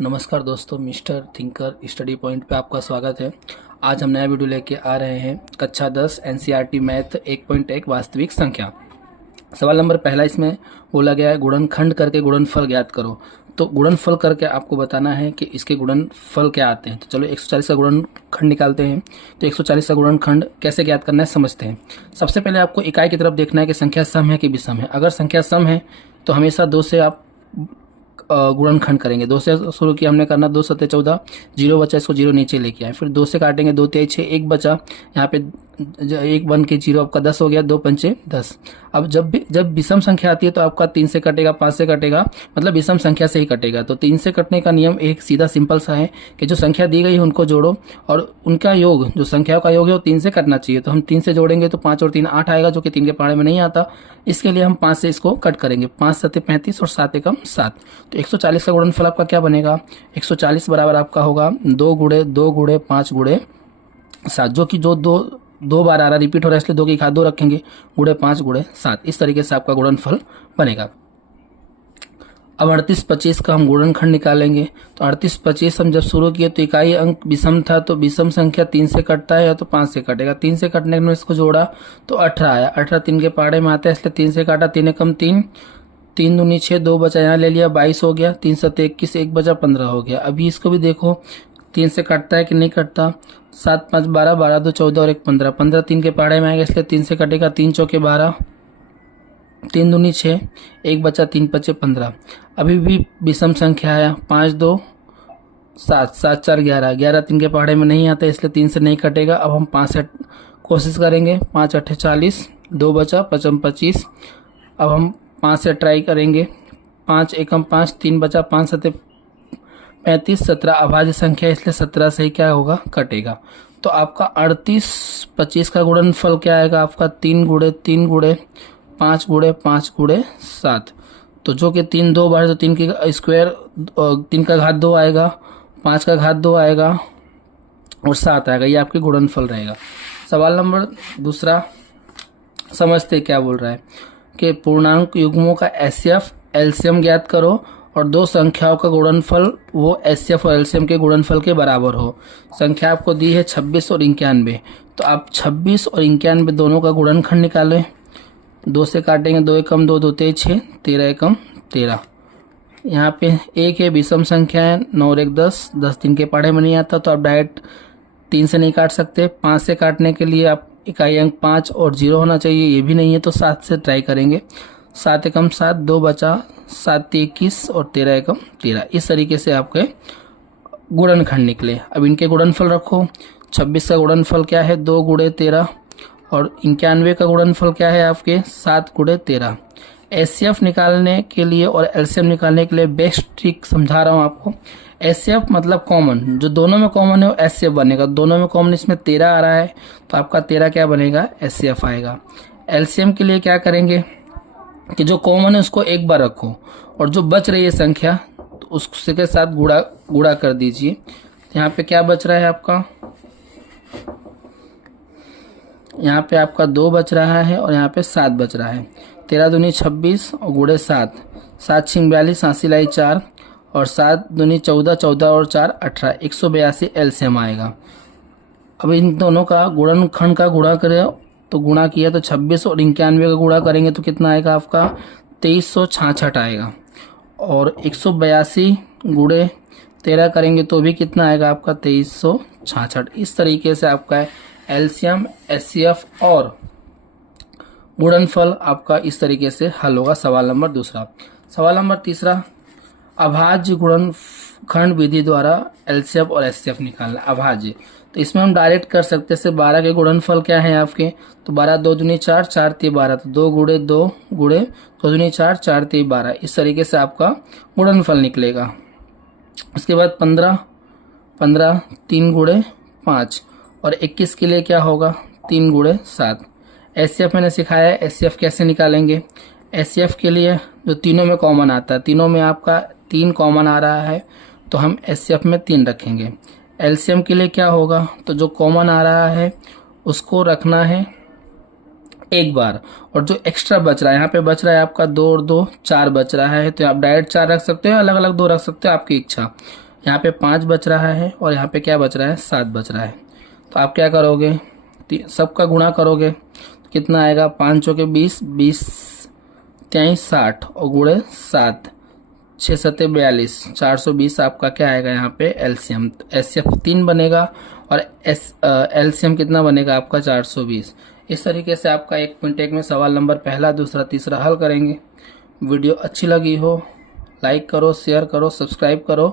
नमस्कार दोस्तों, mister thinker study point पे आपका स्वागत है। आज हम नया वीडियो लेके आ रहे हैं कक्षा 10 एनसीईआरटी मैथ 1.1 वास्तविक संख्या। सवाल नंबर पहला इसमें बोला गया है गुणनखंड करके गुणनफल ज्ञात करो। तो गुणनफल करके आपको बताना है कि इसके गुणनफल क्या आते हैं। तो चलो 140 का गुणनखंड निकालते हैं। तो 140 का गुणनखंड कैसे ज्ञात करना है समझते हैं। सबसे पहले आपको इकाई की तरफ देखना है कि संख्या सम है कि विषम है। अगर संख्या सम है तो हमेशा 2 से आप गुणनखंड करेंगे। 2 से शुरू किया हमने करना, 2 सत्ते 14, 0 बचा, इसको 0 नीचे लेके आए। फिर 2 से काटेंगे, 2 तेईस 6, 1 बचा, यहाँ पे 1 बन के 0 आपका 10 हो गया, 2 पंचे 10। अब जब विषम संख्या आती है तो आपका 3 से कटेगा, 5 से कटेगा, मतलब विषम संख्या से ही कटेगा। तो 3 से कटने का नियम एक सीधा सिंपल सा है कि जो संख्या दी गई है उनको जोड़ो और उनका योग, जो संख्याओं का योग है वो 3 से कटना चाहिए। तो हम 3 से जोड़ेंगे तो 5 और 3 8 आएगा, जो कि 3 के पहाड़े में नहीं आता। इसके लिए हम 5 से इसको कट करेंगे। 5 सत्ते 35 और 7 एकम 7। तो 140 का गुणनफल आपका क्या बनेगा? 140 बराबर आपका होगा 2 गुणे 2 गुणे 5 गुणे 7, जो कि जो दो बार आ रहा, रिपीट हो रहा है, इसलिए 2 की घात 2 रखेंगे, गुणे 5 गुणे 7। इस तरीके से आपका गुणनफल बनेगा। अब 38 25 का हम गुणनखंड निकालेंगे। तो 38 25 हम जब शुरू किए तो इकाई अंक विषम था, तो विषम संख्या 3 से कटता है या तो 5 से कटेगा। 3 से कटने में इसको जोड़ा तो 18 आया। 18 3 के पहाड़े में आता है, इसलिए 3 से काटा, 3 एकम 3, 3 दूनी 6, 2 बचा, यहाँ ले लिया, 22 हो गया। 3 सत्ते 21, 1 बचा, 15 हो गया। अभी इसको भी देखो 3 से कटता है कि नहीं कटता। 7 5 12, 12 2 14 और 1 15, 15 3 के पहाड़े में आएगा, इसलिए 3 से कटेगा। 3 चौके 12, 3 दूनी 6, 1 बचा, 3 पचे 15। अभी भी विषम संख्या है, 5 2 7, 7 4 11, 11 3 के पहाड़े में नहीं आता, इसलिए 3 से नहीं कटेगा। अब हम 5 से कोशिश करेंगे। 5 8 40, 2 बचा, 5 25। अब हम 5 से ट्राई करेंगे। 5 एकम 5, 3 बचा, 5 सत्ते 35, 17 अभाज्य संख्या, इसलिए 17 से ही क्या होगा, कटेगा। तो आपका 38 25 का गुणनफल क्या आएगा आपका? 3 गुणे 3 गुणे 5 गुणे 5 गुणे 7। तो जो कि 3 2 बार, तो 3 की स्क्वायर 3 का घात 2 आएगा, 5 का घात 2 आएगा और 7 आएगा। ये आपके गुणनफल रहेगा। सवाल नंबर दूसरा समझते क्या बोल रहा है कि पूर्णांक युग्मों का एचसीएफ एलसीएम ज्ञात करो और 2 संख्याओं का गुणनफल वो एचसीएफ और एलसीएम के गुणनफल के बराबर हो। संख्या आपको दी है 26 और 91। तो आप 26 और 91 दोनों का गुणनखंड निकालें। 2 से काटेंगे, 2 एकम 2, 2 तेईस 6, 13 एकम 13। यहाँ पे 1 है, विषम संख्या है, 9 और 1 10, 10 3 के पहाड़े में नहीं आता, तो आप डायरेक्ट 3 से नहीं काट सकते। 5 से काटने के लिए आप इकाई अंक 5 और 0 होना चाहिए, ये भी नहीं है, तो 7 से ट्राई करेंगे। 7 एकम 7, 2 बचा, 7 21 और 13 एकम 13। इस तरीके से आपके गुणनखंड निकले। अब इनके गुणनफल रखो। 26 का गुणनफल क्या है? 2 गुणे 13 और 91 का गुणनफल क्या है आपके? 7 गुणे 13। एचसीएफ निकालने के लिए और एलसीएम निकालने के लिए बेस्ट ट्रिक समझा रहा हूँ आपको। एचसीएफ मतलब कॉमन, जो दोनों में कॉमन है वो एचसीएफ बनेगा। दोनों में कॉमन इसमें 13 आ रहा है, तो आपका 13 क्या बनेगा? एचसीएफ आएगा। एलसीएम के लिए क्या करेंगे कि जो कॉमन है उसको एक बार रखो और जो बच रही है संख्या तो उसके साथ गुणा कर दीजिए। यहाँ पे क्या बच रहा है आपका? यहाँ पे आपका 2 बच रहा है और यहाँ पे 7 बच रहा है। 13 दूनी 26 और गुणे 7, 7 छिंग 42, 80 लाई 4 और 7 दूनी 14, 14 और 4 18, 182 एलसीएम आएगा। अब इन दोनों का गुणनखंड का गुणा करें तो गुणा किया तो 26 और 91 का गुणा करेंगे तो कितना आएगा आपका? 2366 आएगा। और 182 गुणे 13 करेंगे तो भी कितना आएगा आपका? 2366। इस तरीके से आपका एलसीएम एचसीएफ और गुणनफल आपका इस तरीके से हल होगा। सवाल नंबर दूसरा। सवाल नंबर तीसरा, अभाज्य गुणनखंड विधि द्वारा एलसीएफ और एचसीएफ निकालना। अभाज्य तो इसमें हम डायरेक्ट कर सकते हैं। 12 के गुणनफल क्या है आपके? तो 12 2 दूनी 4, 4 3 12, तो 2 गुणे 2 गुणे 2 दूनी 4, 4 3 12। इस तरीके से आपका गुणनफल निकलेगा। उसके बाद 15 15 3 गुणे 5 और 21 के लिए क्या होगा? 3 गुणे 7। एचसीएफ मैंने सिखाया है, एचसीएफ कैसे निकालेंगे। एचसीएफ के लिए जो तीनों में कॉमन आता है, तीनों में आपका 3 कॉमन आ रहा है, तो हम एचसीएफ में 3 रखेंगे। एलसीएम के लिए क्या होगा? तो जो कॉमन आ रहा है उसको रखना है एक बार, और जो एक्स्ट्रा बच रहा है, यहाँ पे बच रहा है आपका 2 और 2 4 बच रहा है, तो आप डायरेक्ट 4 रख सकते हो, अलग अलग 2 रख सकते हो, आपकी इच्छा। यहाँ पे 5 बच रहा है और यहाँ पे क्या बच रहा है, 7 बच रहा है। तो आप क्या करोगे, सबका गुणा करोगे तो कितना आएगा, 5 चौके 20, 20 23 60 और गुणे 7, 6 सत्ते 42, 420 आपका क्या आएगा यहाँ पे एलसीएम। तो एचसीएफ 3 बनेगा और एलसीएम कितना बनेगा आपका 420। इस तरीके से आपका 1.1 में सवाल नंबर पहला, दूसरा, तीसरा हल करेंगे। वीडियो अच्छी लगी हो लाइक करो, शेयर करो, सब्सक्राइब करो